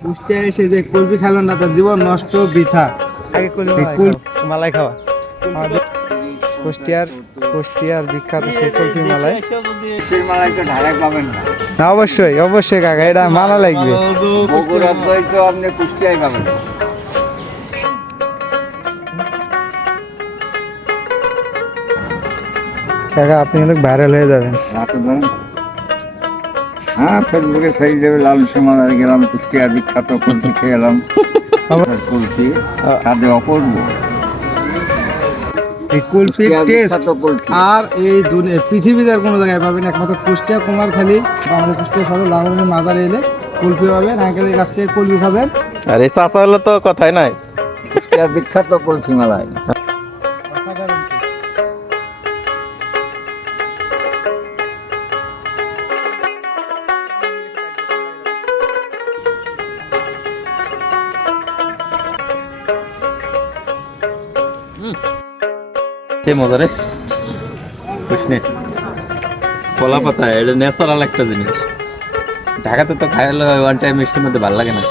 কুষ্টিয়া এসে যে কুলপি খেলো না তার জীবন নষ্ট বৃথা। আগে মালাই খাওয়া। আমাদের কুষ্টিয়ার কুষ্টিয়ার বিখ্যাত সেই মালাই। মালাই তো পাবেন না। না অবশ্যই অবশ্যই কাকা এটা মালা লাগবে। তো আপনি কুষ্টিয়ায় পাবেন। কাকা আপনি কিন্তু ভাইরাল হয়ে যাবেন। হ্যাঁ ফেসবুকে সেই যাবে লাল সীমানায় গেলাম কুষ্টিয়ার বিখ্যাত কুলফি খেয়ে এলাম। কুলফি অপূর্ব। এই কুলফির টেস্ট আর এই পৃথিবীতে আর কোনো জায়গায় পাবেন একমাত্র কুষ্টিয়া কুমারখালী আমাদের কুষ্টিয়া সদর মাজার এলে কুলফি পাবেন আঙ্কেলের কাছ থেকে কুলফি খাবেন। আর এই চাচা হলে তো কথাই নাই। কুষ্টিয়ার বিখ্যাত কুলফি মালাই। সে মজা রে বুঝনি কলা পাতা, এটা ন্যাচারাল একটা জিনিস। ঢাকাতে তো খাইলে ওয়ান টাইম মিষ্টির মধ্যে ভালো লাগে না।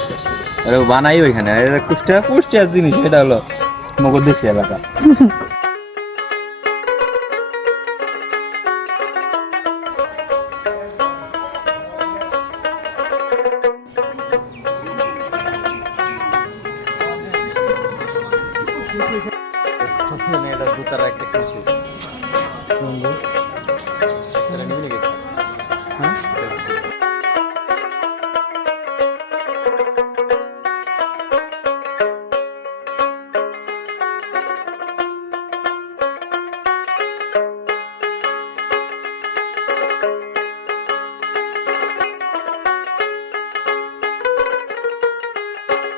আর বানাই ওইখানে। এটা কুষ্টিয়া কুষ্টিয়ার জিনিস, এটা হলো মগদেশি এলাকা। এটা জুতার একটা কিছু